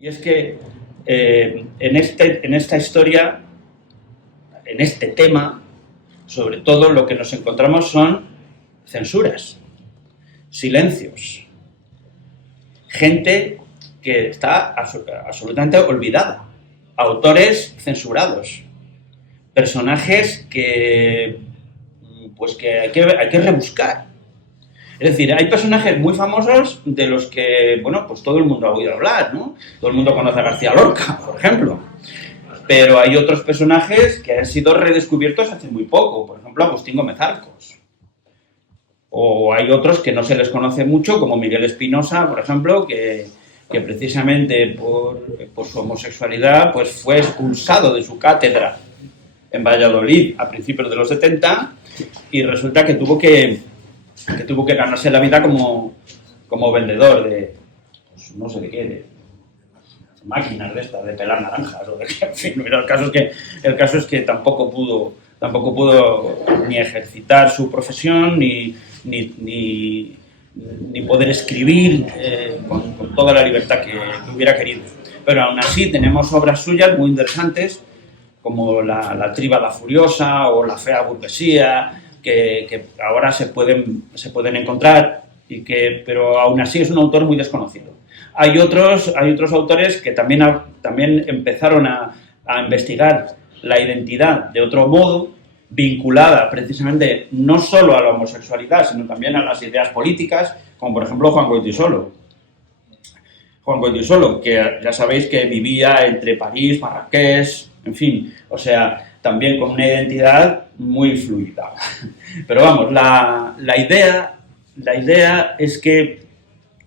Y es que en esta historia, en este tema, sobre todo lo que nos encontramos son censuras, silencios, gente que está absolutamente olvidada, autores censurados, personajes que hay que rebuscar. Es decir, hay personajes muy famosos de los que, bueno, pues todo el mundo ha oído hablar, ¿no? Todo el mundo conoce a García Lorca, por ejemplo. Pero hay otros personajes que han sido redescubiertos hace muy poco, por ejemplo, Agustín Gómez Arcos. O hay otros que no se les conoce mucho, como Miguel Espinosa, por ejemplo, que precisamente por su homosexualidad pues fue expulsado de su cátedra en Valladolid a principios de los 70 y resulta que tuvo que ganarse la vida como vendedor de, pues, no sé de qué, de máquinas de estas, de pelar naranjas, o de que, en fin, el caso es que tampoco pudo ni ejercitar su profesión, ni poder escribir con toda la libertad que hubiera querido. Pero aún así tenemos obras suyas muy interesantes, como la Tríbada Furiosa o La Fea Burguesía, que ahora se pueden encontrar, pero aún así es un autor muy desconocido. Hay otros autores que también empezaron a investigar la identidad de otro modo, vinculada precisamente no solo a la homosexualidad, sino también a las ideas políticas, como por ejemplo Juan Goytisolo. Juan Goytisolo, que ya sabéis que vivía entre París, Marrakech, en fin, o sea, también con una identidad muy fluida. Pero vamos, la idea es que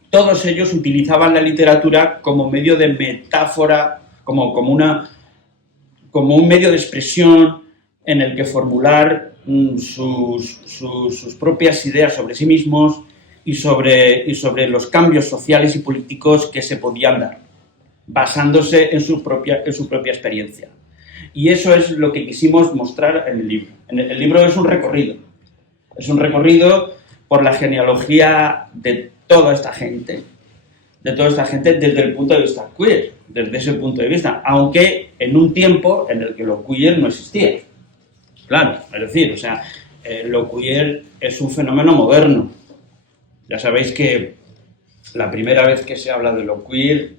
todos ellos utilizaban la literatura como medio de metáfora, como un medio de expresión en el que formular sus propias ideas sobre sí mismos y sobre los cambios sociales y políticos que se podían dar, basándose en su propia experiencia. Y eso es lo que quisimos mostrar en el libro. El libro es un recorrido por la genealogía de toda esta gente desde el punto de vista queer, desde ese punto de vista, aunque en un tiempo en el que lo queer no existía. Claro, es decir, o sea, lo queer es un fenómeno moderno. Ya sabéis que la primera vez que se habla de lo queer,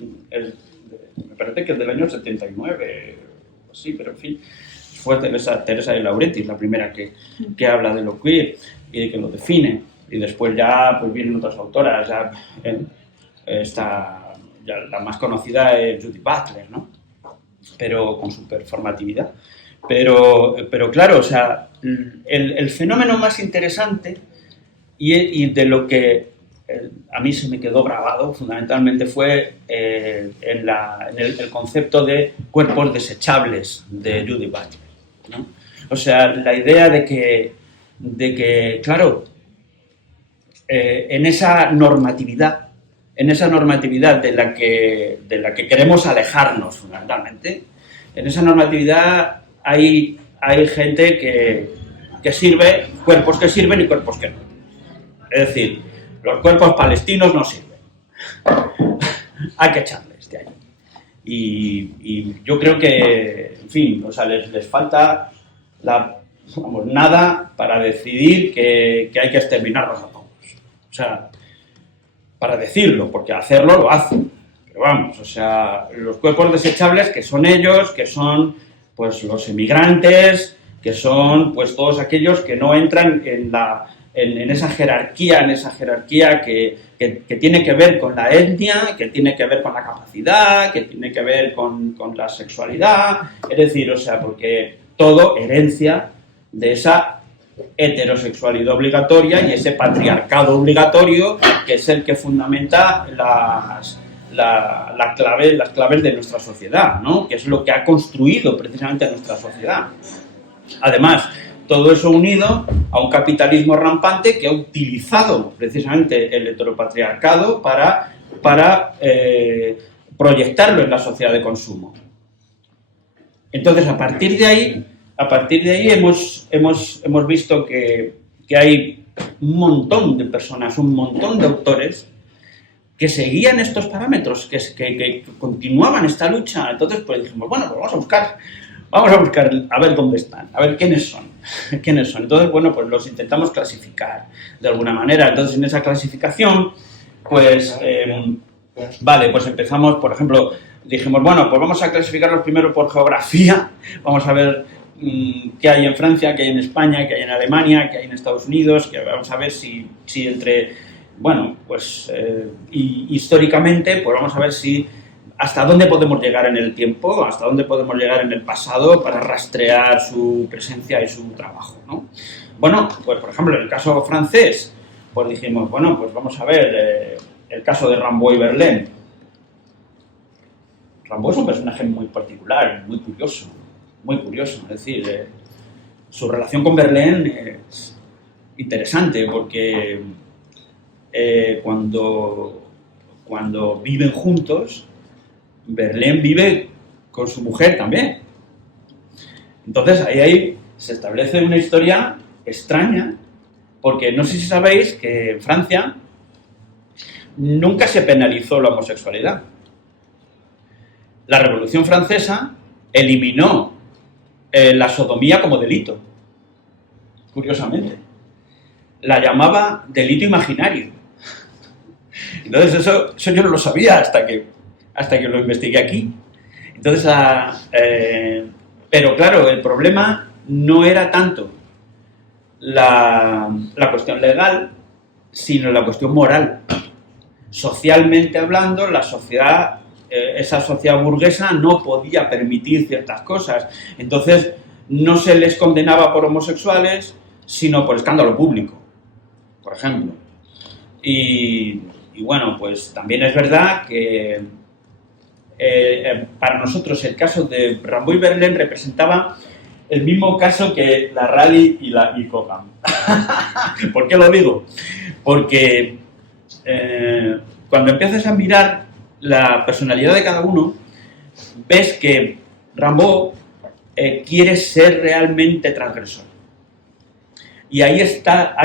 me parece que es del año 79, sí, pero en fin, fue Teresa de Lauretis la primera que habla de lo queer y que lo define. Y después ya pues vienen otras autoras, ya la más conocida es Judith Butler, ¿no? Pero con su performatividad. Pero claro, o sea, el fenómeno más interesante y de lo que a mí se me quedó grabado fundamentalmente fue el concepto de cuerpos desechables de Judith Butler, ¿no? O sea, la idea de que claro, en esa normatividad de la que queremos alejarnos fundamentalmente, en esa normatividad hay gente que sirve, cuerpos que sirven y cuerpos que no. Es decir, los cuerpos palestinos no sirven. Hay que echarles de ahí. Y yo creo que, en fin, o sea, les falta nada para decidir que hay que exterminarlos a todos. O sea, para decirlo, porque hacerlo lo hacen. Pero vamos, o sea, los cuerpos desechables que son ellos, que son pues los emigrantes, que son pues todos aquellos que no entran en esa jerarquía que tiene que ver con la etnia, que tiene que ver con la capacidad, que tiene que ver con la sexualidad, es decir, o sea, porque todo herencia de esa heterosexualidad obligatoria y ese patriarcado obligatorio que es el que fundamenta las claves de nuestra sociedad, ¿no? Que es lo que ha construido precisamente nuestra sociedad. Además, todo eso unido a un capitalismo rampante que ha utilizado precisamente el heteropatriarcado para proyectarlo en la sociedad de consumo. Entonces, a partir de ahí hemos visto que hay un montón de personas, un montón de autores que seguían estos parámetros, que continuaban esta lucha. Entonces, pues dijimos, bueno, pues vamos a buscar a ver dónde están, a ver quiénes son. Entonces, bueno, pues los intentamos clasificar de alguna manera. Entonces, en esa clasificación, pues, vale, pues empezamos, por ejemplo, dijimos, bueno, pues vamos a clasificarlos primero por geografía, vamos a ver qué hay en Francia, qué hay en España, qué hay en Alemania, qué hay en Estados Unidos, que vamos a ver si entre, bueno, pues históricamente, pues vamos a ver si hasta dónde podemos llegar en el tiempo, hasta dónde podemos llegar en el pasado para rastrear su presencia y su trabajo, ¿no? Bueno, pues por ejemplo, en el caso francés, pues dijimos, bueno, pues vamos a ver el caso de Rimbaud y Verlaine. Rimbaud es un personaje muy particular, muy curioso, es decir, su relación con Verlaine es interesante porque cuando viven juntos, Verlaine vive con su mujer también. Entonces ahí se establece una historia extraña, porque no sé si sabéis que en Francia nunca se penalizó la homosexualidad. La Revolución Francesa eliminó la sodomía como delito, curiosamente. La llamaba delito imaginario. Entonces eso yo no lo sabía hasta que lo investigué aquí. Entonces, pero claro, el problema no era tanto la cuestión legal, sino la cuestión moral. Socialmente hablando, la sociedad, esa sociedad burguesa no podía permitir ciertas cosas. Entonces, no se les condenaba por homosexuales, sino por escándalo público, por ejemplo. Y bueno, pues también es verdad que para nosotros el caso de Rimbaud y Verlaine representaba el mismo caso que la Rallye y Cogan. ¿Por qué lo digo? Porque cuando empiezas a mirar la personalidad de cada uno, ves que Rimbaud quiere ser realmente transgresor. Y ahí está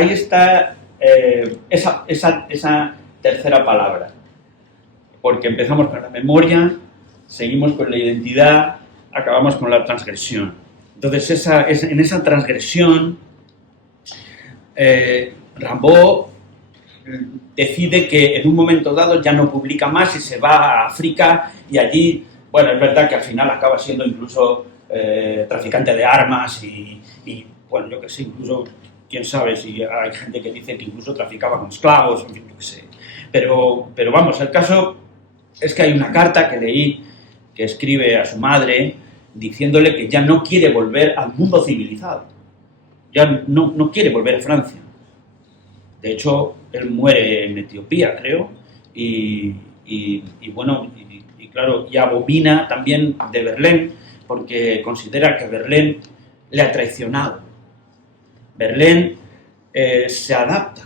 esa tercera palabra. Porque empezamos con la memoria, seguimos con la identidad, acabamos con la transgresión. Entonces, en esa transgresión, Rimbaud decide que en un momento dado ya no publica más y se va a África, y allí, bueno, es verdad que al final acaba siendo incluso traficante de armas y bueno, yo que sé, incluso, quién sabe si hay gente que dice que incluso traficaba con esclavos, en fin, yo que sé. Pero vamos, el caso es que hay una carta que leí que escribe a su madre diciéndole que ya no quiere volver al mundo civilizado, ya no quiere volver a Francia. De hecho, él muere en Etiopía, creo, y bueno, y claro, y abomina también de Verlaine, porque considera que Verlaine le ha traicionado. Verlaine se adapta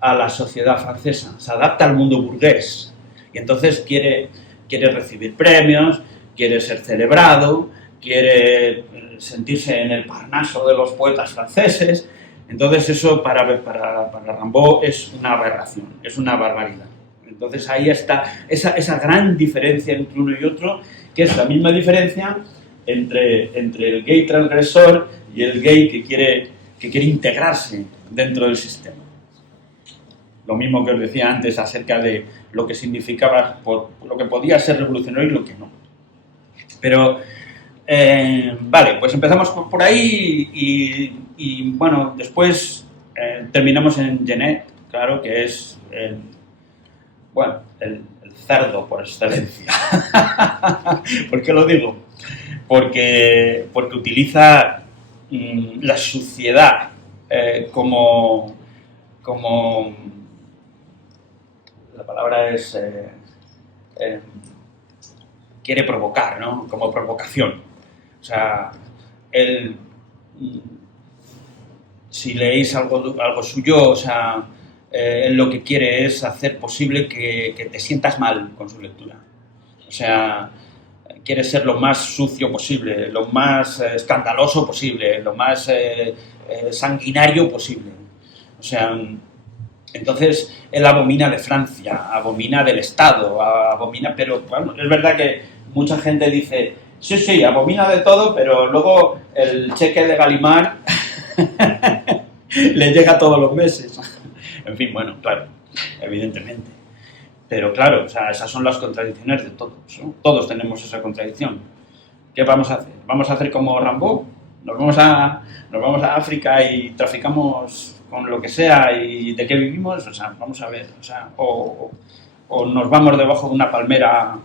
a la sociedad francesa, se adapta al mundo burgués, y entonces quiere recibir premios, quiere ser celebrado, quiere sentirse en el Parnaso de los poetas franceses. Entonces eso para Rimbaud es una aberración, es una barbaridad. Entonces ahí está esa gran diferencia entre uno y otro, que es la misma diferencia entre el gay transgresor y el gay que quiere integrarse dentro del sistema. Lo mismo que os decía antes acerca de lo que significaba, lo que podía ser revolucionario y lo que no. Pero, vale, pues empezamos por ahí y bueno, después terminamos en Genet, claro, que es el cerdo por excelencia. ¿Por qué lo digo? Porque utiliza la suciedad como la palabra es quiere provocar, ¿no? Como provocación. O sea, él, si leéis algo suyo, o sea, él lo que quiere es hacer posible que te sientas mal con su lectura. O sea, quiere ser lo más sucio posible, lo más escandaloso posible, lo más sanguinario posible. O sea, Entonces, él abomina de Francia, abomina del Estado, abomina, pero bueno, es verdad que mucha gente dice, sí, abomina de todo, pero luego el cheque de Galimar le llega todos los meses. En fin, bueno, claro, evidentemente. Pero claro, o sea, esas son las contradicciones de todos, ¿no? Todos tenemos esa contradicción. ¿Qué vamos a hacer? ¿Vamos a hacer como Rambo? ¿Nos vamos a África y traficamos con lo que sea y de qué vivimos? O sea, vamos a ver, o sea, o nos vamos debajo de una palmera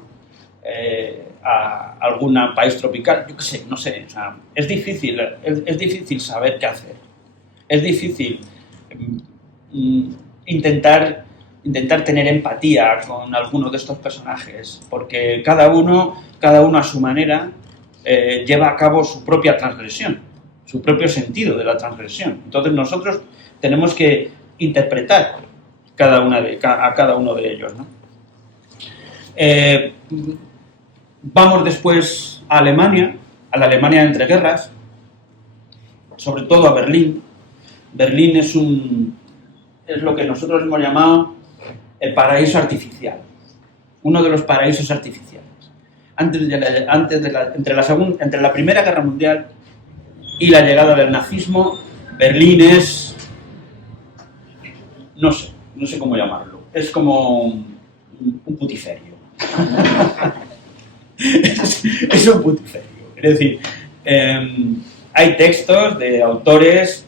a algún país tropical, yo qué sé, no sé, o sea, es difícil saber qué hacer. Es difícil intentar tener empatía con alguno de estos personajes, porque cada uno a su manera lleva a cabo su propia transgresión, su propio sentido de la transgresión. Entonces nosotros tenemos que interpretar a cada uno de ellos, ¿no? Vamos después a Alemania, a la Alemania de entreguerras, sobre todo a Berlín. Berlín es lo que nosotros hemos llamado el paraíso artificial, uno de los paraísos artificiales. Entre la Primera Guerra Mundial y la llegada del nazismo, Berlín es, no sé cómo llamarlo, es como un putiferio. Es un putiferio. Es decir, hay textos de autores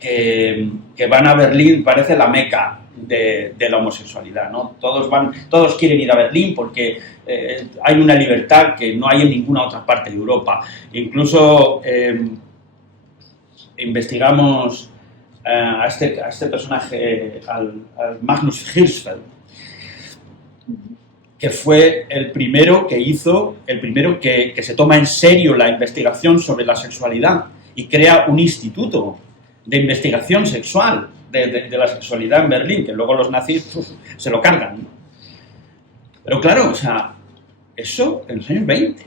que van a Berlín, parece la Meca de la homosexualidad, ¿no? Todos quieren ir a Berlín porque hay una libertad que no hay en ninguna otra parte de Europa. Incluso investigamos a este personaje, al Magnus Hirschfeld, que fue el primero que se toma en serio la investigación sobre la sexualidad y crea un instituto de investigación sexual de la sexualidad en Berlín, que luego los nazis se lo cargan, ¿no? Pero claro, o sea, eso en los años 20. O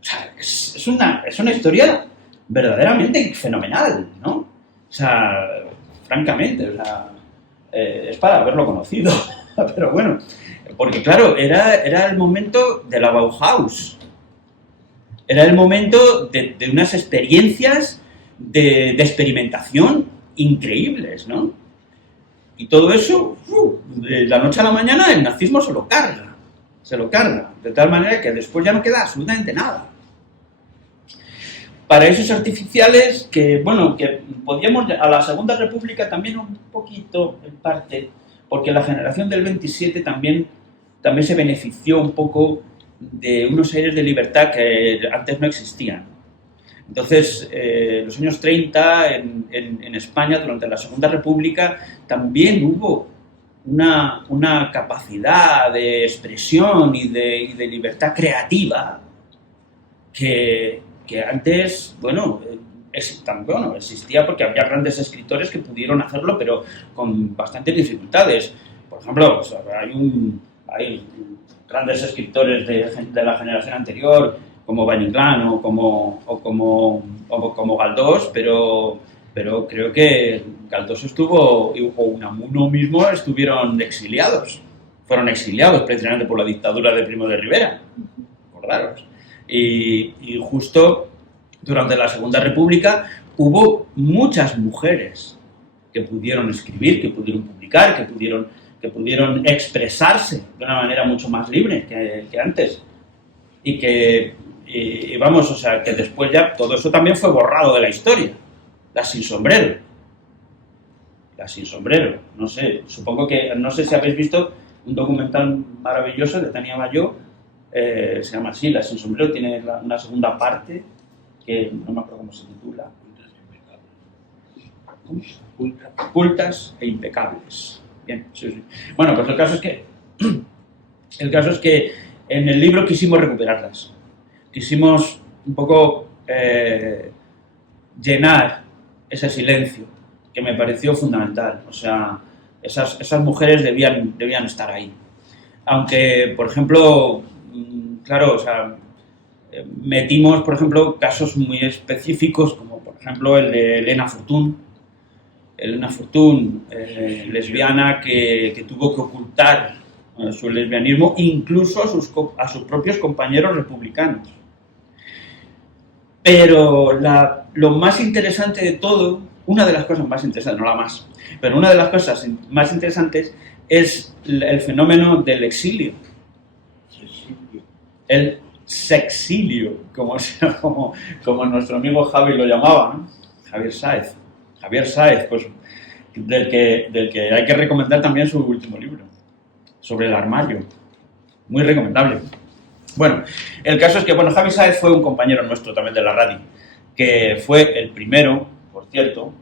sea, es una historia verdaderamente fenomenal, ¿no? O sea, francamente, o sea, es para haberlo conocido. Pero bueno, porque claro, era el momento de la Bauhaus. Era el momento de unas experiencias de experimentación increíbles, ¿no? Y todo eso, de la noche a la mañana, el nazismo se lo carga, de tal manera que después ya no queda absolutamente nada. Paraísos artificiales que, bueno, que podíamos, a la Segunda República también un poquito, en parte, porque la generación del 27 también se benefició un poco de unos aires de libertad que antes no existían. Entonces, en los años 30, en España, durante la Segunda República, también hubo una capacidad de expresión y de libertad creativa que antes, bueno, existía porque había grandes escritores que pudieron hacerlo, pero con bastantes dificultades. Por ejemplo, pues, hay grandes escritores de la generación anterior, como Valle-Inclán o como Galdós, pero creo que Galdós o Unamuno mismo estuvieron exiliados. Fueron exiliados precisamente por la dictadura de Primo de Rivera, acordaros. Y justo durante la Segunda República hubo muchas mujeres que pudieron escribir, que pudieron publicar, que pudieron expresarse de una manera mucho más libre que antes. Y vamos, o sea, que después ya todo eso también fue borrado de la historia. Las sin sombrero. No sé, supongo que, no sé si habéis visto un documental maravilloso de Tania Bayó, se llama así, Las sin sombrero, tiene una segunda parte que no me acuerdo cómo se titula. Cultas e impecables. Bien, sí. Bueno, pues el caso es que en el libro quisimos recuperarlas. Quisimos un poco llenar ese silencio que me pareció fundamental. O sea, esas mujeres debían estar ahí. Aunque, por ejemplo, claro, o sea, metimos, por ejemplo, casos muy específicos, como por ejemplo el de Elena Fortún. Elena Fortún, lesbiana que tuvo que ocultar su lesbianismo incluso a sus propios compañeros republicanos. Pero lo más interesante de todo, una de las cosas más interesantes, no la más, pero una de las cosas más interesantes es el fenómeno del exilio. El sexilio, como nuestro amigo Javi lo llamaba, ¿no? Javier Sáez, pues, del que hay que recomendar también su último libro, sobre el armario. Muy recomendable. Bueno, el caso es que, Javi Sáez fue un compañero nuestro también de la radio, que fue el primero, por cierto,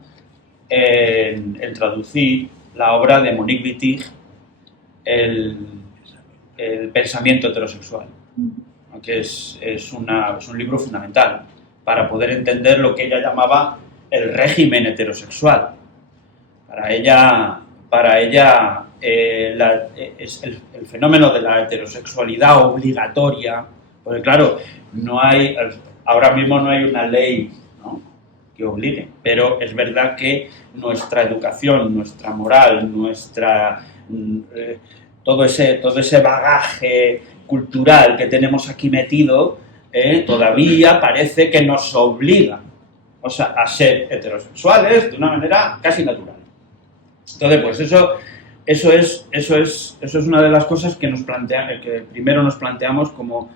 en traducir la obra de Monique Wittig, el pensamiento heterosexual, que es un libro fundamental para poder entender lo que ella llamaba el régimen heterosexual. Para ella es el fenómeno de la heterosexualidad obligatoria, porque claro, ahora mismo no hay una ley, ¿no?, que obligue, pero es verdad que nuestra educación, nuestra moral, todo ese bagaje cultural que tenemos aquí metido, todavía parece que nos obliga, a ser heterosexuales de una manera casi natural. Entonces, pues eso es una de las cosas que primero nos planteamos como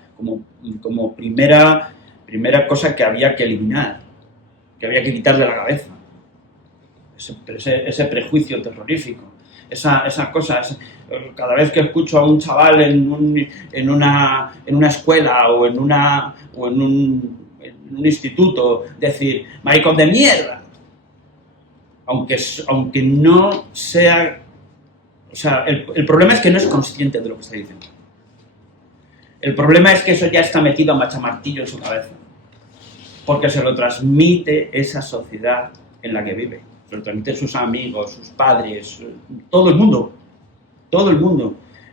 primera cosa que había que eliminar, que había que quitar de la cabeza. Ese prejuicio terrorífico, esa cosa. Cada vez que escucho a un chaval en una escuela o en un instituto decir maricón de mierda, aunque no sea, el problema es que no es consciente de lo que está diciendo. El problema es que eso ya está metido a machamartillo en su cabeza, porque se lo transmite esa sociedad en la que vive, se lo transmiten sus amigos, sus padres, todo el mundo.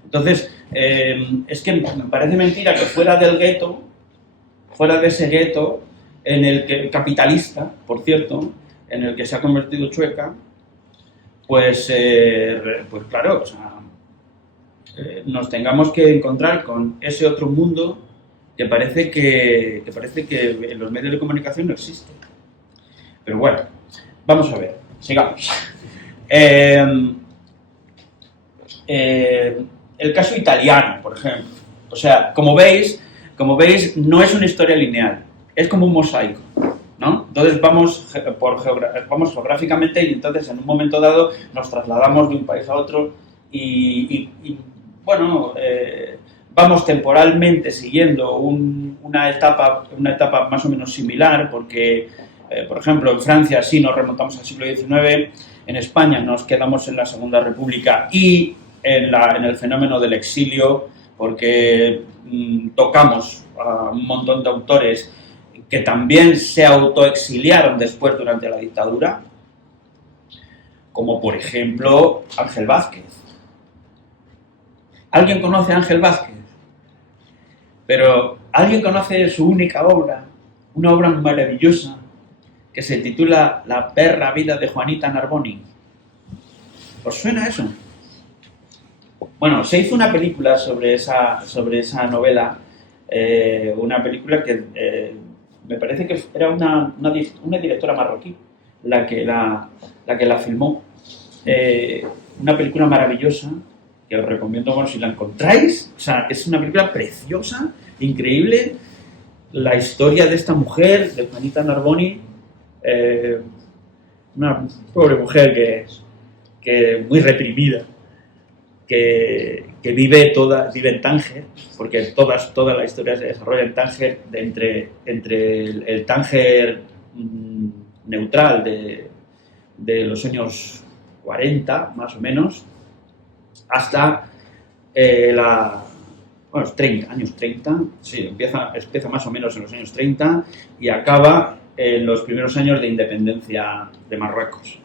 Entonces, es que me parece mentira que fuera del gueto, fuera de ese gueto en el que capitalista, por cierto, en el que se ha convertido Chueca, pues claro, nos tengamos que encontrar con ese otro mundo que parece que en los medios de comunicación no existe. Pero bueno, vamos a ver, sigamos. El caso italiano, por ejemplo. Como veis, no es una historia lineal, es como un mosaico, ¿no? Entonces vamos geográficamente y entonces en un momento dado nos trasladamos de un país a otro y vamos temporalmente siguiendo una etapa más o menos similar, porque, por ejemplo, en Francia sí nos remontamos al siglo XIX, en España nos quedamos en la Segunda República y en el fenómeno del exilio, porque tocamos a un montón de autores que también se autoexiliaron después durante la dictadura, como por ejemplo Ángel Vázquez. ¿Alguien conoce a Ángel Vázquez? Pero ¿alguien conoce su única obra? Una obra maravillosa que se titula La perra vida de Juanita Narboni. ¿Os suena eso? Bueno, se hizo una película sobre esa novela, una película que me parece que era una directora marroquí la que la filmó. Una película maravillosa que os recomiendo, si la encontráis. Es una película preciosa, increíble. La historia de esta mujer, de Juanita Narboni, una pobre mujer que muy reprimida, que vive en Tánger, porque toda la historia se desarrolla en Tánger, entre el Tánger neutral de los años 40, más o menos, hasta los 30, años 30, sí, empieza más o menos en los años 30 y acaba en los primeros años de independencia de Marruecos.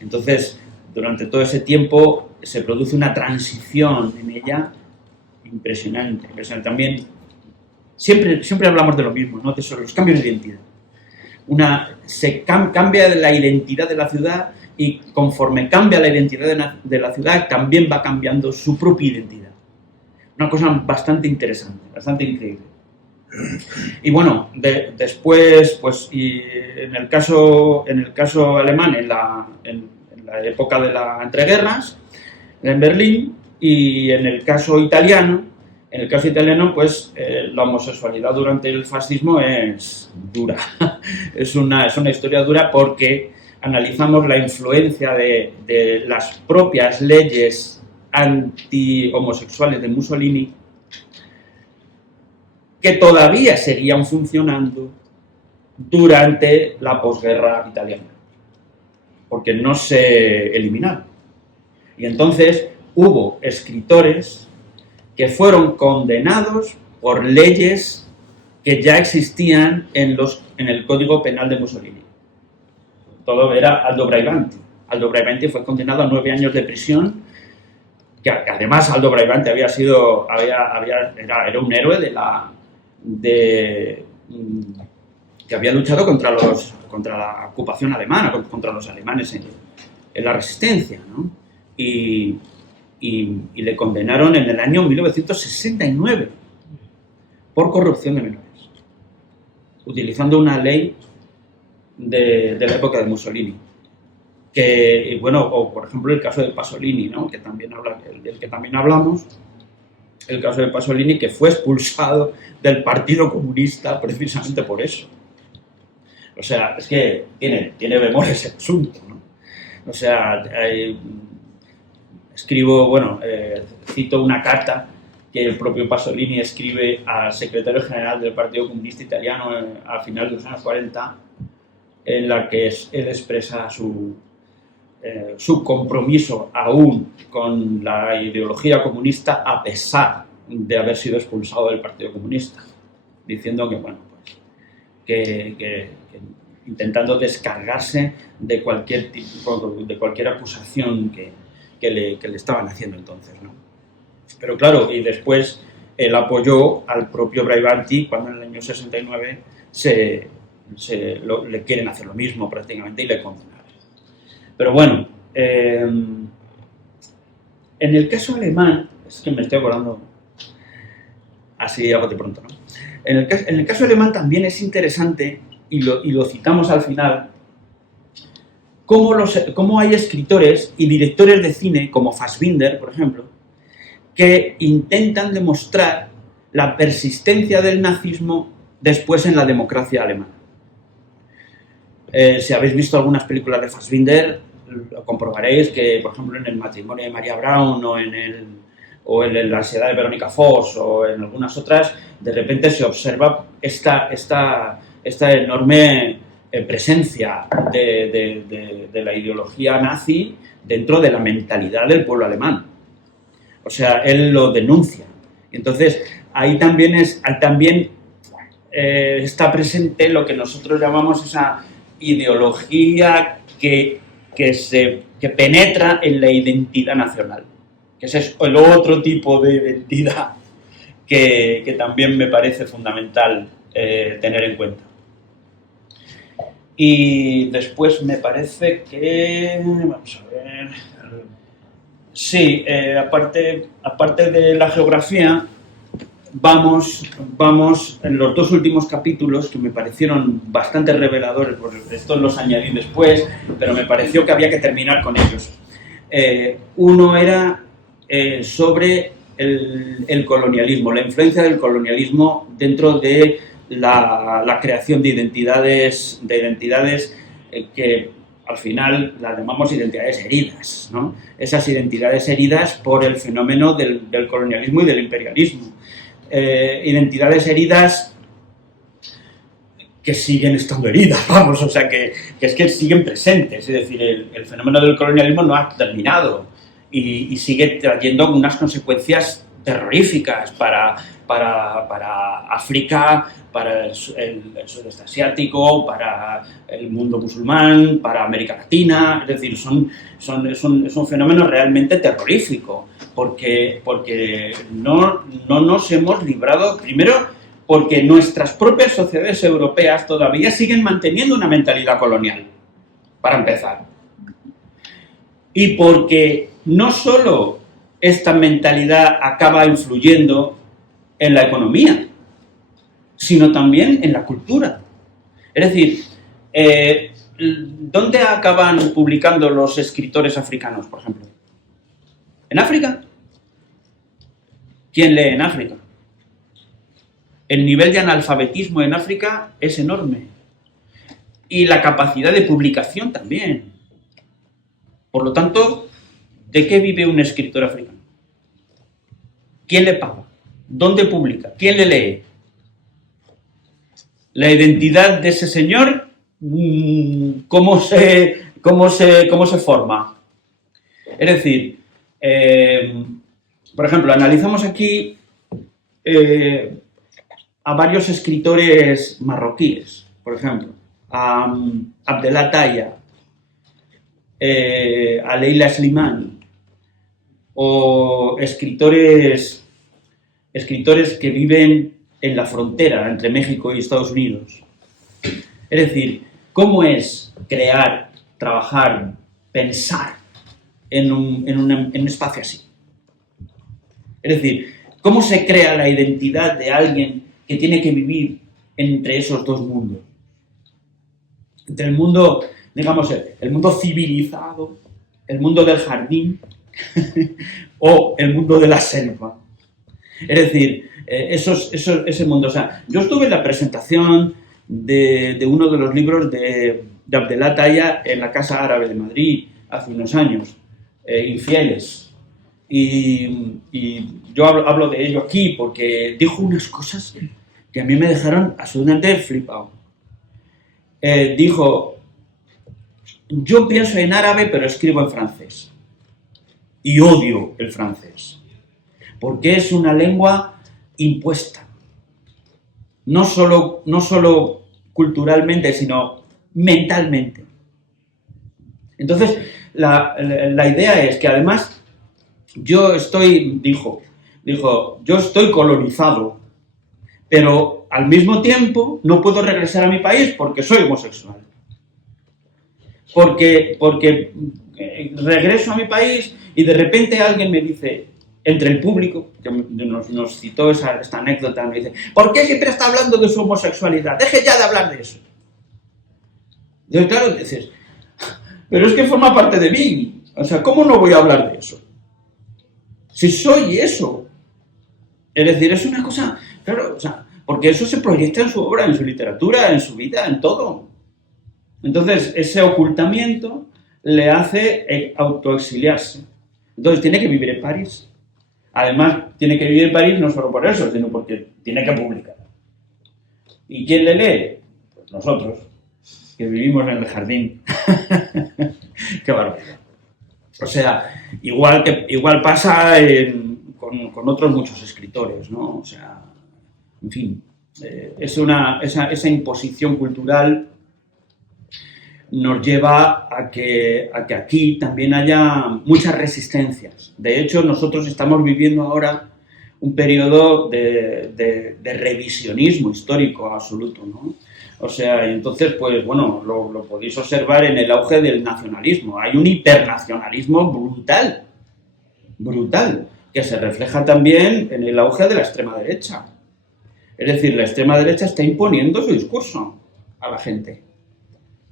Entonces, durante todo ese tiempo se produce una transición en ella impresionante. También, siempre hablamos de lo mismo, ¿no? De los cambios de identidad. Se cambia la identidad de la ciudad y conforme cambia la identidad de la ciudad, también va cambiando su propia identidad. Una cosa bastante interesante, bastante increíble. Y bueno, después, pues, y en el caso alemán, en la época de la entreguerras, en Berlín, y en el caso italiano, pues la homosexualidad durante el fascismo es dura. Es una historia dura porque analizamos la influencia de las propias leyes anti-homosexuales de Mussolini, que todavía seguían funcionando durante la posguerra italiana, porque no se eliminaron. Y entonces hubo escritores que fueron condenados por leyes que ya existían en el Código Penal de Mussolini. Todo era Aldo Braibanti. Aldo Braibanti fue condenado a 9 años de prisión, que además Aldo Braibanti era un héroe que había luchado contra la ocupación alemana, contra los alemanes en la resistencia, ¿no? Y le condenaron en el año 1969 por corrupción de menores, utilizando una ley de la época de Mussolini. O por ejemplo el caso de Pasolini, ¿no? Del que también hablamos, el caso de Pasolini, que fue expulsado del Partido Comunista precisamente por eso. O sea, es que tiene bemoles ese asunto, ¿no? O sea, cito una carta que el propio Pasolini escribe al secretario general del Partido Comunista Italiano a finales de los años 40, en la que él expresa su compromiso aún con la ideología comunista a pesar de haber sido expulsado del Partido Comunista, diciendo que intentando descargarse de cualquier acusación que le estaban haciendo entonces, ¿no? Pero claro, y después él apoyó al propio Braibanti cuando en el año 69 le quieren hacer lo mismo prácticamente y le condenaron. Pero bueno, en el caso alemán, es que me estoy acordando así a bote pronto, ¿no? En el caso alemán también es interesante, y lo citamos al final, cómo hay escritores y directores de cine, como Fassbinder, por ejemplo, que intentan demostrar la persistencia del nazismo después en la democracia alemana. Si habéis visto algunas películas de Fassbinder, comprobaréis que, por ejemplo, en El matrimonio de María Braun o en La ansiedad de Verónica Voss o en algunas otras, de repente se observa esta enorme presencia de la ideología nazi dentro de la mentalidad del pueblo alemán. O sea, él lo denuncia. Entonces, ahí también está presente lo que nosotros llamamos esa ideología que penetra en la identidad nacional, que ese es el otro tipo de identidad que también me parece fundamental tener en cuenta. Y después me parece que... Vamos a ver... Sí, aparte de la geografía, vamos en los 2 últimos capítulos, que me parecieron bastante reveladores, porque estos los añadí después, pero me pareció que había que terminar con ellos. Uno era sobre el colonialismo, la influencia del colonialismo dentro de la creación de identidades que al final las llamamos identidades heridas, ¿no? Esas identidades heridas por el fenómeno del colonialismo y del imperialismo. Identidades heridas que siguen estando heridas, vamos, o sea, que siguen presentes, es decir, el fenómeno del colonialismo no ha terminado y sigue trayendo unas consecuencias terroríficas para África, para el sudeste asiático, para el mundo musulmán, para América Latina. Es decir, es un fenómeno realmente terrorífico, porque no nos hemos librado, primero, porque nuestras propias sociedades europeas todavía siguen manteniendo una mentalidad colonial, para empezar. y porque no solo esta mentalidad acaba influyendo en la economía, sino también en la cultura. Es decir, ¿dónde acaban publicando los escritores africanos, por ejemplo? ¿En África? ¿Quién lee en África? El nivel de analfabetismo en África es enorme. Y la capacidad de publicación también. Por lo tanto, ¿de qué vive un escritor africano? ¿Quién le paga? ¿Dónde publica? ¿Quién le lee? La identidad de ese señor, ¿cómo se forma? Es decir, por ejemplo, analizamos aquí a varios escritores marroquíes, por ejemplo, a Abdellah Taya, a Leila Slimani, o escritores que viven en la frontera entre México y Estados Unidos. Es decir, ¿cómo es crear, trabajar, pensar en un espacio así? Es decir, ¿cómo se crea la identidad de alguien que tiene que vivir entre esos dos mundos? Entre el mundo, digamos, el mundo civilizado, el mundo del jardín o el mundo de la selva. Es decir, ese mundo. O sea, yo estuve en la presentación de uno de los libros de Abdellah Taya en la Casa Árabe de Madrid hace unos años, Infieles. Y yo hablo de ello aquí porque dijo unas cosas que a mí me dejaron absolutamente flipado. Dijo, yo pienso en árabe pero escribo en francés. Y odio el francés. Porque es una lengua impuesta. No solo culturalmente, sino mentalmente. Entonces, la idea es que además yo estoy, dijo, yo estoy colonizado, pero al mismo tiempo no puedo regresar a mi país porque soy homosexual. Porque regreso a mi país y de repente alguien me dice, entre el público, que nos citó esta anécdota, me dice, ¿por qué siempre está hablando de su homosexualidad? Deje ya de hablar de eso. Y claro, dices, pero es que forma parte de mí. O sea, ¿cómo no voy a hablar de eso? Si soy eso. Es decir, es una cosa, claro, o sea, porque eso se proyecta en su obra, en su literatura, en su vida, en todo. Entonces, ese ocultamiento le hace autoexiliarse. Entonces, tiene que vivir en París. Además, tiene que vivir en París no solo por eso, sino porque tiene que publicar. ¿Y quién le lee? Pues nosotros, que vivimos en el jardín. Qué barbaridad. O sea, igual pasa con otros muchos escritores, ¿no? O sea, en fin, esa imposición cultural nos lleva a que aquí también haya muchas resistencias. De hecho, nosotros estamos viviendo ahora un periodo de revisionismo histórico absoluto, ¿no? O sea, entonces, pues bueno, lo podéis observar en el auge del nacionalismo. Hay un hipernacionalismo brutal, que se refleja también en el auge de la extrema derecha. Es decir, la extrema derecha está imponiendo su discurso a la gente.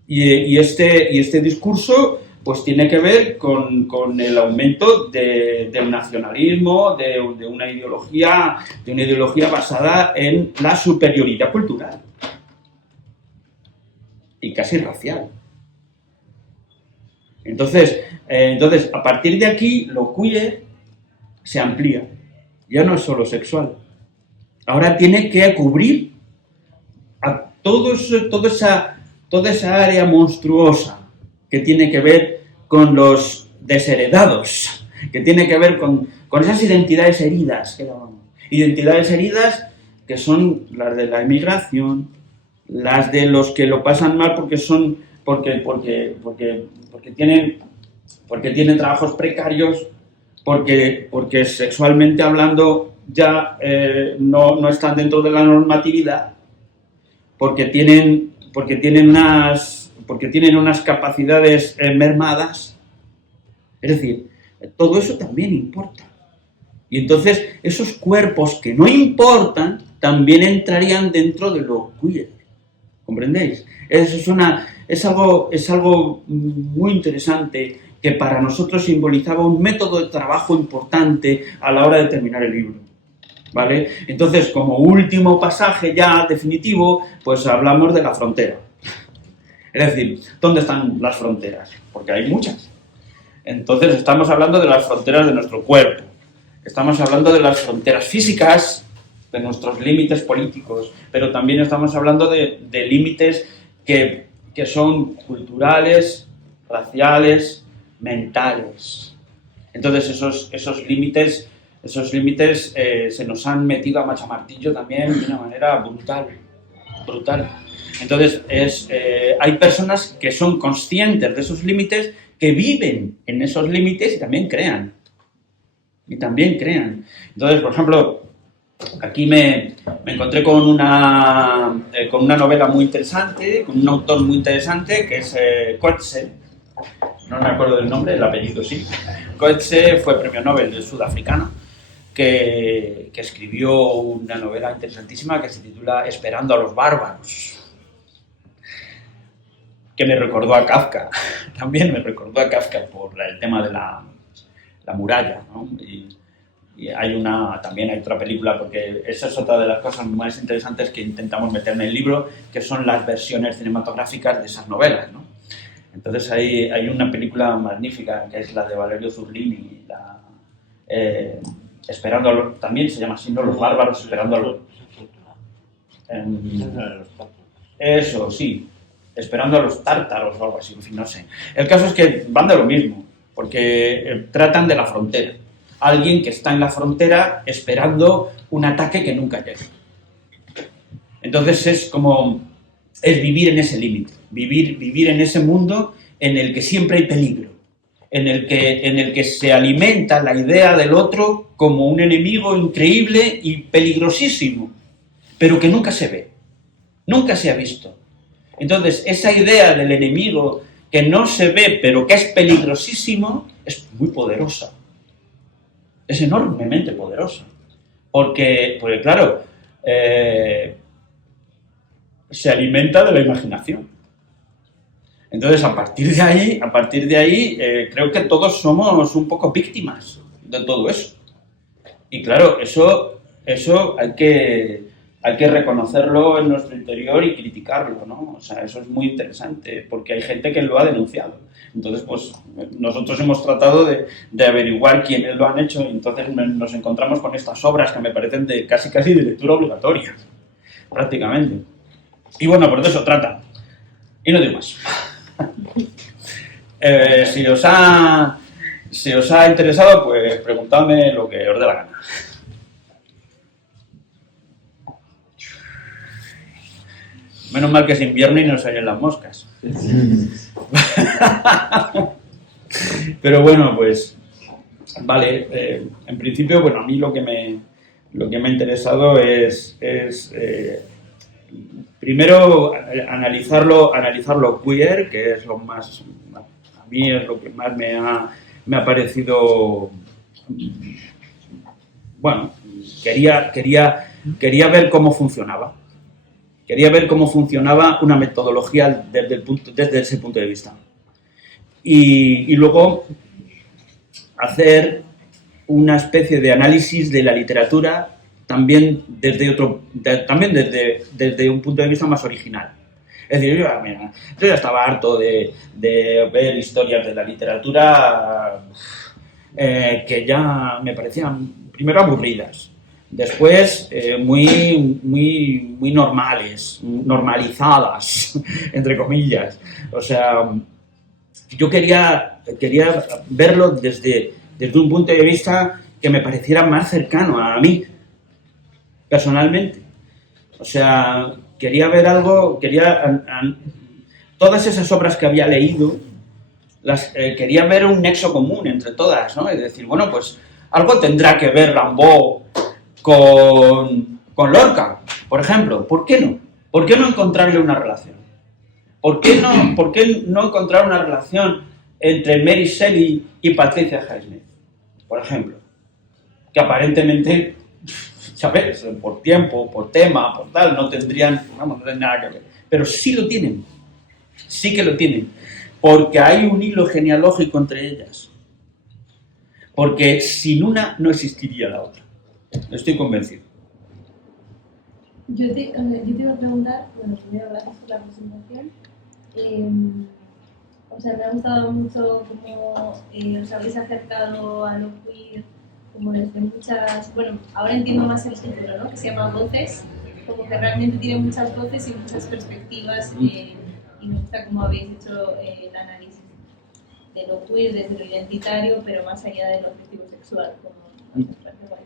Y este discurso pues tiene que ver con el aumento del nacionalismo, de una ideología basada en la superioridad cultural y casi racial. Entonces, a partir de aquí, lo queer se amplía. Ya no es solo sexual. Ahora tiene que cubrir a toda esa área monstruosa que tiene que ver con los desheredados, que tiene que ver con esas identidades heridas que llamamos. Identidades heridas que son las de la emigración, las de los que lo pasan mal porque tienen trabajos precarios, porque sexualmente hablando ya no están dentro de la normatividad, porque tienen unas capacidades mermadas, Es decir, todo eso también importa. Y entonces esos cuerpos que no importan también entrarían dentro de lo queer. ¿Comprendéis? Es algo muy interesante que para nosotros simbolizaba un método de trabajo importante a la hora de terminar el libro. ¿Vale? Entonces, como último pasaje ya definitivo, pues hablamos de la frontera. Es decir, ¿dónde están las fronteras? Porque hay muchas. Entonces estamos hablando de las fronteras de nuestro cuerpo. Estamos hablando de las fronteras físicas, de nuestros límites políticos, pero también estamos hablando de límites que son culturales, raciales, mentales. Entonces esos límites se nos han metido a machamartillo también de una manera brutal. Entonces hay personas que son conscientes de esos límites, que viven en esos límites y también crean. Entonces, por ejemplo, aquí me encontré con una novela muy interesante, con un autor muy interesante, que es Coetzee. No me acuerdo del nombre, el apellido sí. Coetzee fue premio Nobel del sudafricano, que escribió una novela interesantísima que se titula Esperando a los bárbaros, que me recordó a Kafka. También me recordó a Kafka por el tema de la muralla, ¿no? Y también hay otra película, porque esa es otra de las cosas más interesantes que intentamos meter en el libro, que son las versiones cinematográficas de esas novelas, ¿no? Entonces hay una película magnífica, que es la de Valerio Zurlini, también se llama así, ¿no? Los bárbaros esperando a los... eso, sí, esperando a los tártaros o algo así, en fin, no sé. El caso es que van de lo mismo, porque tratan de la frontera. Alguien que está en la frontera esperando un ataque que nunca llega. Entonces es vivir en ese límite, vivir en ese mundo en el que siempre hay peligro, en el que se alimenta la idea del otro como un enemigo increíble y peligrosísimo, pero que nunca se ve, nunca se ha visto. Entonces esa idea del enemigo que no se ve pero que es peligrosísimo es muy poderosa. Es enormemente poderosa. Porque claro, se alimenta de la imaginación. Entonces, a partir de ahí, creo que todos somos un poco víctimas de todo eso. Y claro, eso hay que reconocerlo en nuestro interior y criticarlo, ¿no? O sea, eso es muy interesante, porque hay gente que lo ha denunciado. Entonces, pues, nosotros hemos tratado de averiguar quiénes lo han hecho, y entonces nos encontramos con estas obras que me parecen casi de lectura obligatoria, prácticamente. Y bueno, por eso trata. Y no digo más. Si os ha interesado, pues preguntadme lo que os dé la gana. Menos mal que es invierno y no se oyen las moscas. Pero bueno, pues vale. En principio, bueno, a mí lo que me ha interesado es primero analizarlo queer, que es lo más, a mí es lo que más me ha parecido. Bueno, quería ver cómo funcionaba. Quería ver cómo funcionaba una metodología desde ese punto de vista. Y luego hacer una especie de análisis de la literatura también desde un punto de vista más original. Es decir, yo ya estaba harto de ver historias de la literatura que ya me parecían primero aburridas. Después, muy normales, normalizadas, entre comillas. O sea, yo quería verlo desde un punto de vista que me pareciera más cercano a mí, personalmente. O sea, quería ver algo, todas esas obras que había leído, quería ver un nexo común entre todas, ¿no? Es decir, bueno, pues algo tendrá que ver Rimbaud con Lorca, por ejemplo. ¿Por qué no? ¿Por qué no encontrarle una relación? ¿Por qué no encontrar una relación entre Mary Shelley y Patricia Highsmith, por ejemplo, que aparentemente, ¿sabes? Por tiempo, por tema, por tal, no tendrían, vamos, no tienen nada que ver, pero sí lo tienen, sí que lo tienen, porque hay un hilo genealógico entre ellas, porque sin una no existiría la otra, estoy convencido. Yo te iba a preguntar, bueno, primero gracias por la presentación. O sea, me ha gustado mucho cómo os habéis acercado a lo queer, como desde muchas, bueno, ahora entiendo más el título, ¿no? Que se llama Voces, como que realmente tiene muchas voces y muchas perspectivas, y me gusta cómo habéis hecho el análisis de lo queer desde lo identitario, pero más allá de lo objetivo sexual, como me parece guay.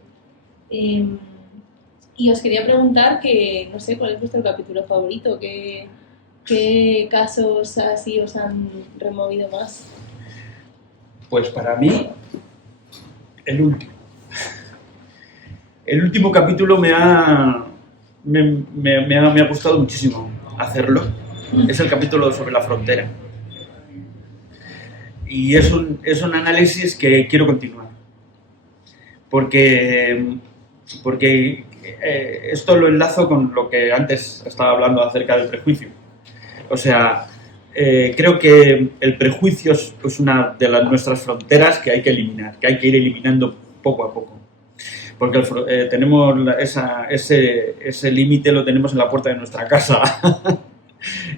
Y os quería preguntar que, no sé, ¿cuál es vuestro capítulo favorito? ¿Qué casos así os han removido más? Pues para mí, el último. El último capítulo me ha gustado muchísimo hacerlo. Es el capítulo sobre la frontera. Y es un análisis que quiero continuar. Porque esto lo enlazo con lo que antes estaba hablando acerca del prejuicio. O sea, creo que el prejuicio es una de nuestras fronteras que hay que eliminar, que hay que ir eliminando poco a poco. Porque tenemos ese límite, lo tenemos en la puerta de nuestra casa.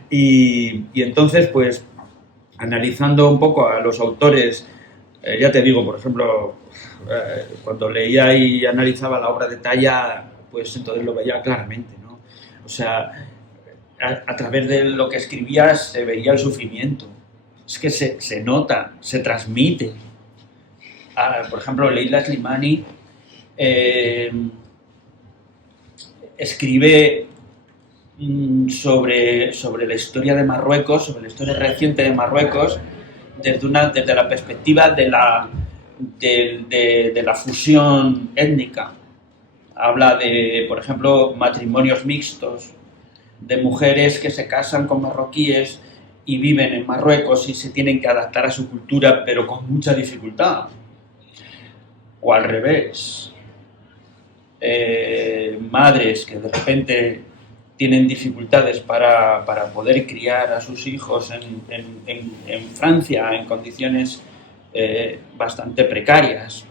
y entonces, pues, analizando un poco a los autores, ya te digo, por ejemplo, cuando leía y analizaba la obra de Talla, pues entonces lo veía claramente, ¿no? O sea, a través de lo que escribía se veía el sufrimiento. Es que se nota, se transmite. Por ejemplo, Leila Slimani escribe sobre la historia de Marruecos, sobre la historia reciente de Marruecos, desde la perspectiva de la fusión étnica. Habla de, por ejemplo, matrimonios mixtos, de mujeres que se casan con marroquíes y viven en Marruecos y se tienen que adaptar a su cultura, pero con mucha dificultad. O al revés. Madres que de repente tienen dificultades para poder criar a sus hijos en Francia en condiciones bastante precarias.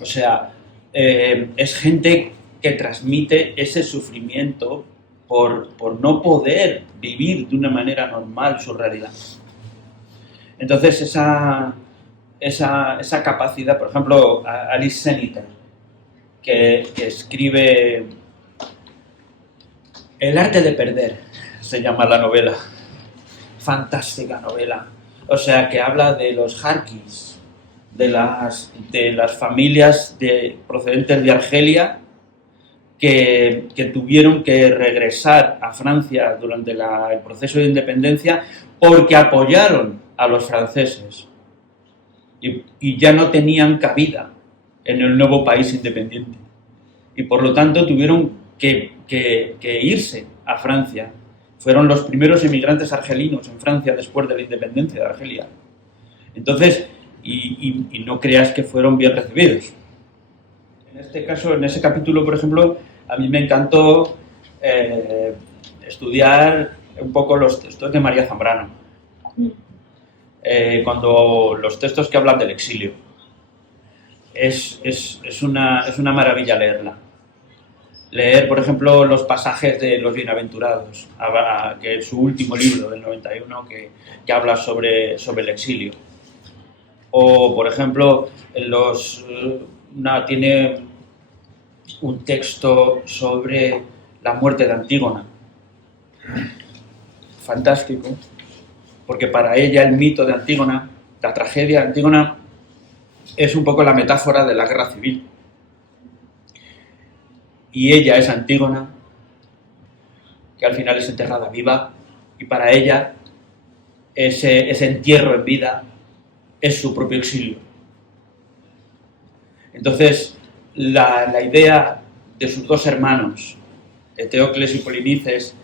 O sea, es gente que transmite ese sufrimiento por no poder vivir de una manera normal su realidad. Entonces esa capacidad, por ejemplo, Alice Senniter, que escribe El arte de perder, se llama la novela, fantástica novela, o sea, que habla de los Harkis, de las familias procedentes de Argelia que tuvieron que regresar a Francia durante el proceso de independencia porque apoyaron a los franceses y ya no tenían cabida en el nuevo país independiente y por lo tanto tuvieron que irse a Francia. Fueron los primeros inmigrantes argelinos en Francia después de la independencia de Argelia. Entonces, y no creas que fueron bien recibidos. En este caso, en ese capítulo, por ejemplo, a mí me encantó estudiar un poco los textos de María Zambrano. Cuando los textos que hablan del exilio. Es una maravilla leerla. Leer, por ejemplo, los pasajes de Los Bienaventurados, que es su último libro del 91, que habla sobre el exilio. O, por ejemplo, tiene un texto sobre la muerte de Antígona. Fantástico, porque para ella el mito de Antígona, la tragedia de Antígona, es un poco la metáfora de la guerra civil. Y ella es Antígona, que al final es enterrada viva, y para ella ese entierro en vida es su propio exilio. Entonces, la idea de sus dos hermanos, Eteocles y Polinices,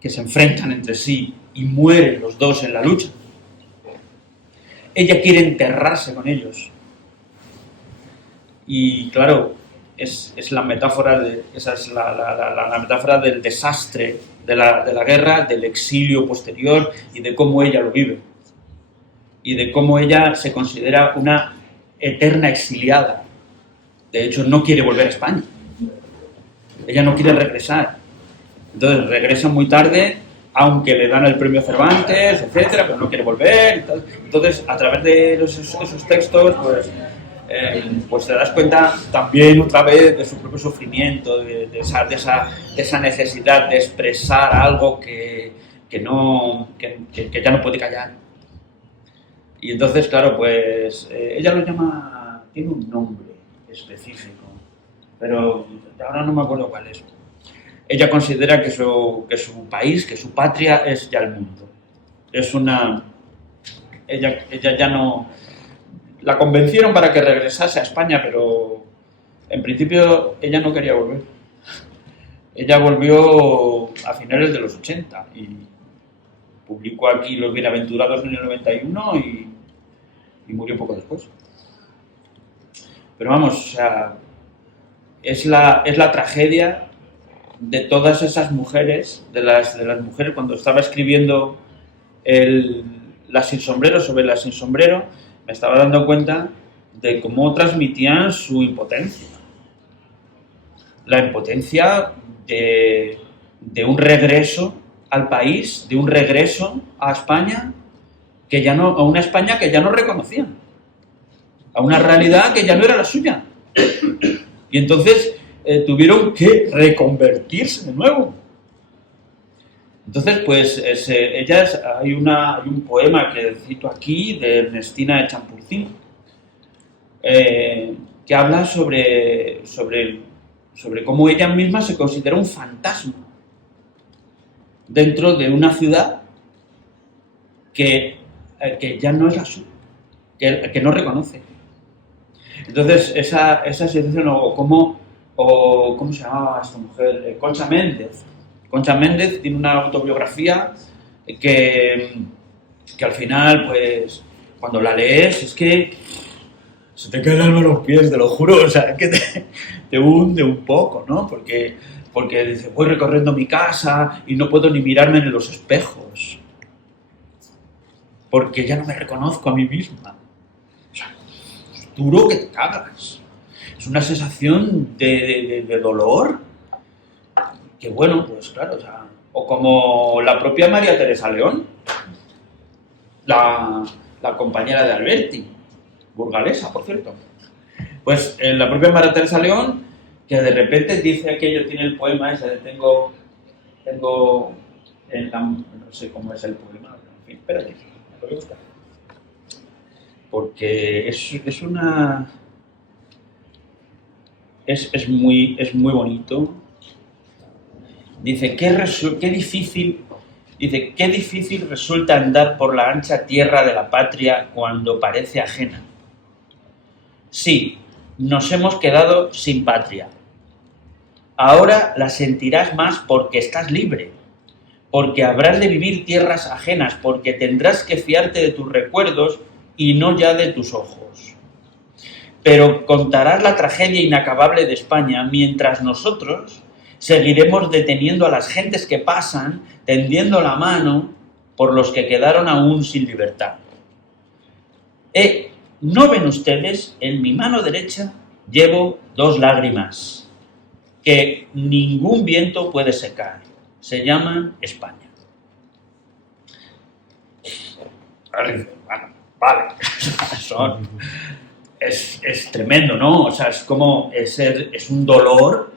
que se enfrentan entre sí y mueren los dos en la lucha, ella quiere enterrarse con ellos. Y claro, esa es la metáfora la metáfora del desastre de la guerra, del exilio posterior y de cómo ella lo vive. Y de cómo ella se considera una eterna exiliada. De hecho, no quiere volver a España. Ella no quiere regresar. Entonces regresa muy tarde, aunque le dan el premio Cervantes, etcétera, pero no quiere volver. Entonces, a través de esos textos, pues te das cuenta también otra vez de su propio sufrimiento, de esa necesidad de expresar algo que ya no puede callar. Y entonces, claro, pues ella lo llama, tiene un nombre específico, pero ahora no me acuerdo cuál es. Ella considera que su país, que su patria es ya el mundo. Ella ya no... La convencieron para que regresase a España, pero en principio ella no quería volver. Ella volvió a finales de los 80 y publicó aquí Los Bienaventurados en el 91 y murió poco después. Pero vamos, o sea, es la tragedia de todas esas mujeres, de las mujeres, cuando estaba escribiendo Las sin sombrero, sobre Las sin sombrero, me estaba dando cuenta de cómo transmitían su impotencia. La impotencia de un regreso al país, de un regreso a España, a una España que ya no reconocían, a una realidad que ya no era la suya. Y entonces tuvieron que reconvertirse de nuevo. Entonces, pues, hay un poema que cito aquí de Ernestina de Champurcí, que habla sobre cómo ella misma se considera un fantasma dentro de una ciudad que ya no es la suya, que no reconoce. Entonces, esa situación, ¿cómo se llamaba esta mujer? Concha Méndez. Concha Méndez tiene una autobiografía que al final, pues, cuando la lees, es que se te cae el alma a los pies, te lo juro, o sea, es que te hunde un poco, ¿no? Porque dice, voy recorriendo mi casa y no puedo ni mirarme en los espejos, porque ya no me reconozco a mí misma. O sea, es duro que te cagas. Es una sensación de dolor que, bueno, pues claro, o como la propia María Teresa León, la compañera de Alberti, burgalesa, por cierto. Pues la propia María Teresa León, que de repente dice aquello, tiene el poema ese de tengo no sé cómo es el poema, en fin, espérate, me lo voy a buscar. Porque es muy bonito. Dice, qué difícil resulta andar por la ancha tierra de la patria cuando parece ajena. Sí, nos hemos quedado sin patria. Ahora la sentirás más porque estás libre, porque habrás de vivir tierras ajenas, porque tendrás que fiarte de tus recuerdos y no ya de tus ojos. Pero contarás la tragedia inacabable de España mientras nosotros seguiremos deteniendo a las gentes que pasan, tendiendo la mano por los que quedaron aún sin libertad. ¿No ven ustedes? En mi mano derecha llevo 2 lágrimas que ningún viento puede secar. Se llaman España. Vale. Es tremendo, ¿no? O sea, es como es un dolor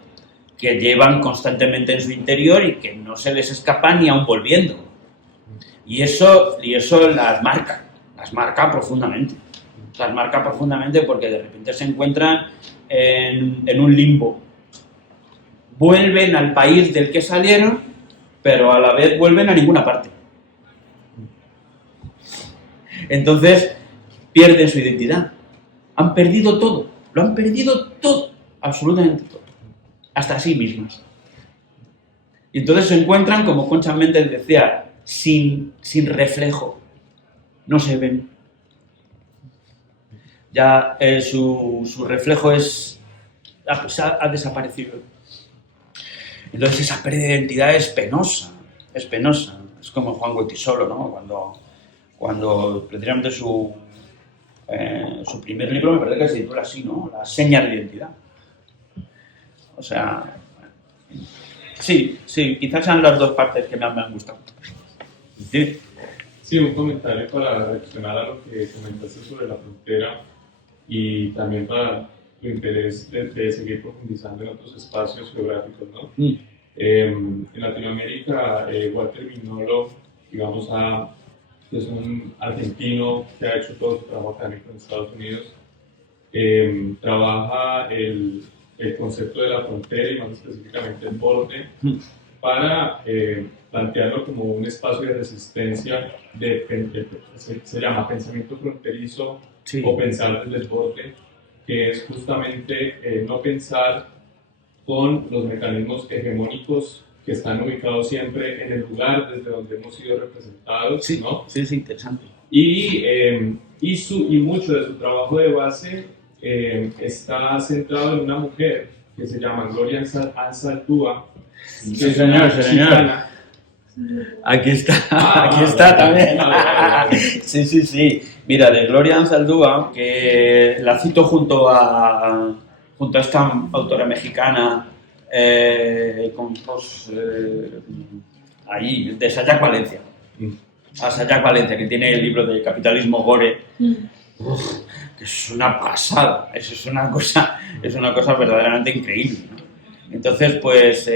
que llevan constantemente en su interior y que no se les escapa ni aun volviendo. Y eso las marca profundamente. Las marca profundamente porque de repente se encuentran en un limbo. Vuelven al país del que salieron, pero a la vez vuelven a ninguna parte. Entonces pierden su identidad. Han perdido todo. Lo han perdido todo. Absolutamente todo. Hasta sí mismas. Y entonces se encuentran, como Concha Méndez decía, sin reflejo. No se ven. ya su reflejo ha desaparecido. Entonces esa pérdida de identidad es penosa, es penosa. Es como Juan Goytisolo, ¿no? Cuando precisamente su primer libro me parece que se titula así, ¿no? Las señas de identidad. O sea, sí, quizás sean las dos partes que más me han gustado. ¿Sí? Sí, un comentario para reaccionar a lo que comentaste sobre la frontera y también para tu interés de seguir profundizando en otros espacios geográficos, ¿no? En Latinoamérica, Walter Mignolo, digamos, es un argentino que ha hecho todo su trabajo académico en Estados Unidos, trabaja el concepto de la frontera y más específicamente el borde para plantearlo como un espacio de resistencia, se llama pensamiento fronterizo, sí, o pensar desde el borde, que es justamente no pensar con los mecanismos hegemónicos que están ubicados siempre en el lugar desde donde hemos sido representados, sí, ¿no? Sí, interesante. Y mucho de su trabajo de base está centrado en una mujer que se llama Gloria Anzaldúa. Sí, señor. Aquí está también. Sí. Mira, de Gloria Anzaldúa, que la cito junto a esta autora mexicana, ahí, de Sayac Valencia. A Sayac Valencia, que tiene el libro de Capitalismo Gore. Que es una pasada, eso es una cosa verdaderamente increíble, ¿no? Entonces, pues,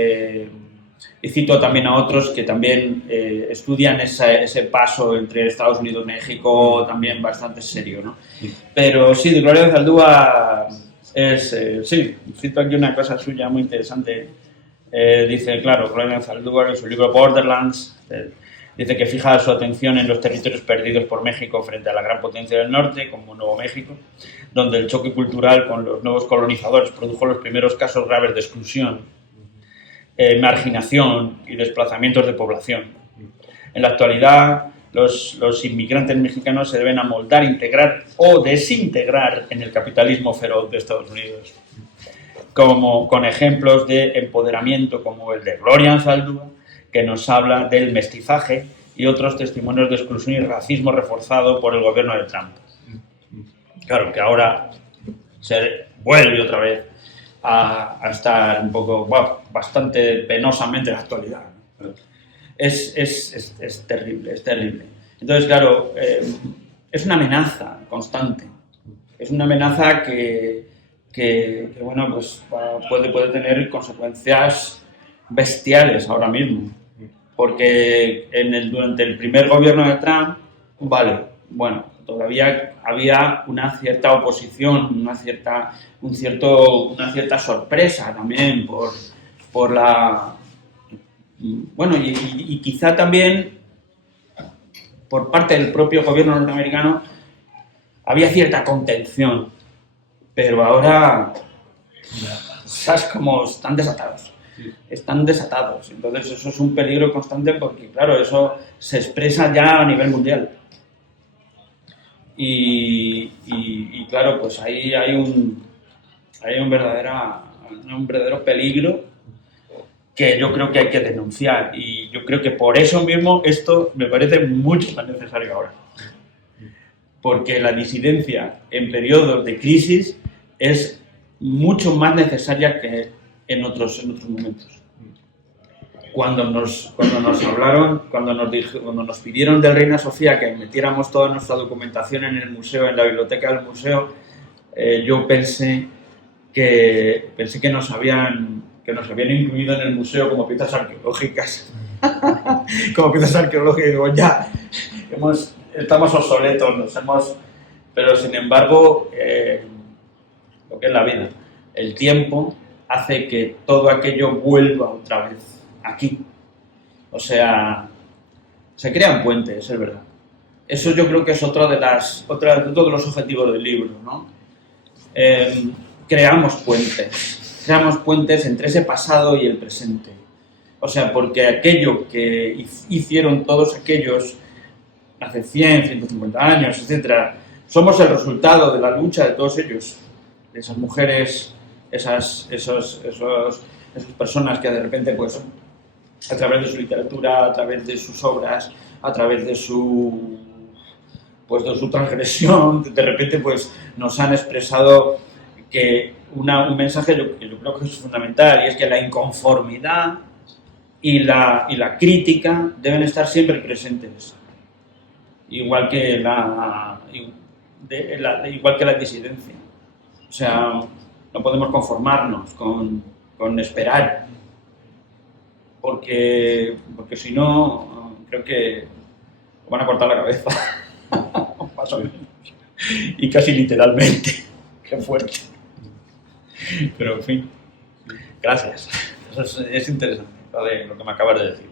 y cito también a otros que también estudian ese paso entre Estados Unidos y México, también bastante serio, ¿no? Pero sí, de Gloria Anzaldúa sí, cito aquí una cosa suya muy interesante. Dice, claro, Gloria Anzaldúa en su libro Borderlands, dice que fija su atención en los territorios perdidos por México frente a la gran potencia del norte, como Nuevo México, donde el choque cultural con los nuevos colonizadores produjo los primeros casos graves de exclusión, marginación y desplazamientos de población. En la actualidad, los inmigrantes mexicanos se deben amoldar, integrar o desintegrar en el capitalismo feroz de Estados Unidos, con ejemplos de empoderamiento como el de Gloria Anzaldúa, que nos habla del mestizaje y otros testimonios de exclusión y racismo reforzado por el gobierno de Trump. Claro, que ahora se vuelve otra vez a estar un poco, bastante penosamente en la actualidad. Es terrible, es terrible. Entonces, claro, es una amenaza constante. Es una amenaza que bueno, pues puede tener consecuencias bestiales ahora mismo. Porque durante el primer gobierno de Trump, todavía había una cierta oposición, una cierta sorpresa también por la... Bueno, y quizá también por parte del propio gobierno norteamericano había cierta contención, pero ahora, ¿sabes cómo están desatados? Están desatados. Entonces eso es un peligro constante porque, claro, eso se expresa ya a nivel mundial. Y claro, pues ahí hay un verdadero peligro que yo creo que hay que denunciar. Y yo creo que por eso mismo esto me parece mucho más necesario ahora. Porque la disidencia en periodos de crisis es mucho más necesaria que en otros momentos. Cuando nos pidieron de Reina Sofía que metiéramos toda nuestra documentación en el museo, en la biblioteca del museo, yo pensé que nos habían incluido en el museo como piezas arqueológicas. Como piezas arqueológicas, digo, ya, estamos obsoletos, pero sin embargo, lo que es la vida, el tiempo hace que todo aquello vuelva otra vez aquí. O sea, se crean puentes, es verdad. Eso yo creo que es otro de los objetivos del libro, ¿no? Creamos puentes entre ese pasado y el presente. O sea, porque aquello que hicieron todos aquellos hace 100, 150 años, etcétera, somos el resultado de la lucha de todos ellos, de esas mujeres, esas personas que de repente, pues, a través de su literatura, a través de sus obras, a través de su transgresión, de repente, pues, nos han expresado que un mensaje que yo creo que es fundamental, y es que la inconformidad y la crítica deben estar siempre presentes, igual que la disidencia. O sea, no podemos conformarnos con esperar, porque si no, creo que van a cortar la cabeza, más o menos, y casi literalmente. Qué fuerte. Pero, en fin, gracias. Eso es interesante, ¿vale? Lo que me acabas de decir.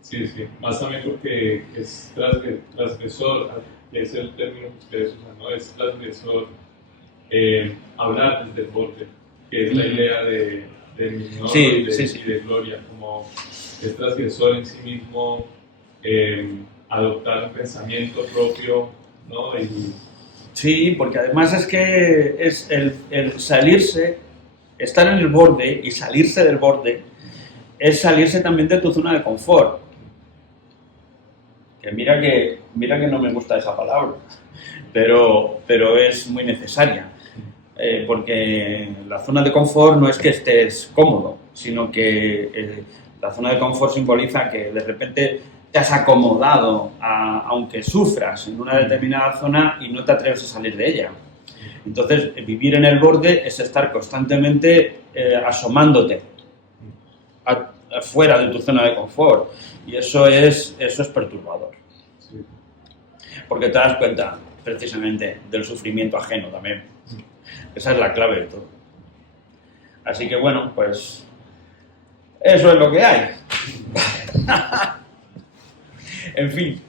Sí, sí. Más también porque es transgresor, que es el término que ustedes usan, ¿no? Es transgresor hablar desde el borde, que es la idea de minor Sí, y de gloria, como es transgresor en sí mismo, adoptar un pensamiento propio, ¿no? Sí, porque además es que es el salirse, estar en el borde y salirse del borde, es salirse también de tu zona de confort. Que mira que no me gusta esa palabra, pero es muy necesaria. Porque la zona de confort no es que estés cómodo, sino que la zona de confort simboliza que de repente te has acomodado, aunque sufras en una determinada zona y no te atreves a salir de ella. Entonces, vivir en el borde es estar constantemente asomándote fuera de tu zona de confort, y eso es perturbador. Porque te das cuenta, precisamente, del sufrimiento ajeno también. Esa es la clave de todo. Así que, bueno, pues eso es lo que hay. En fin.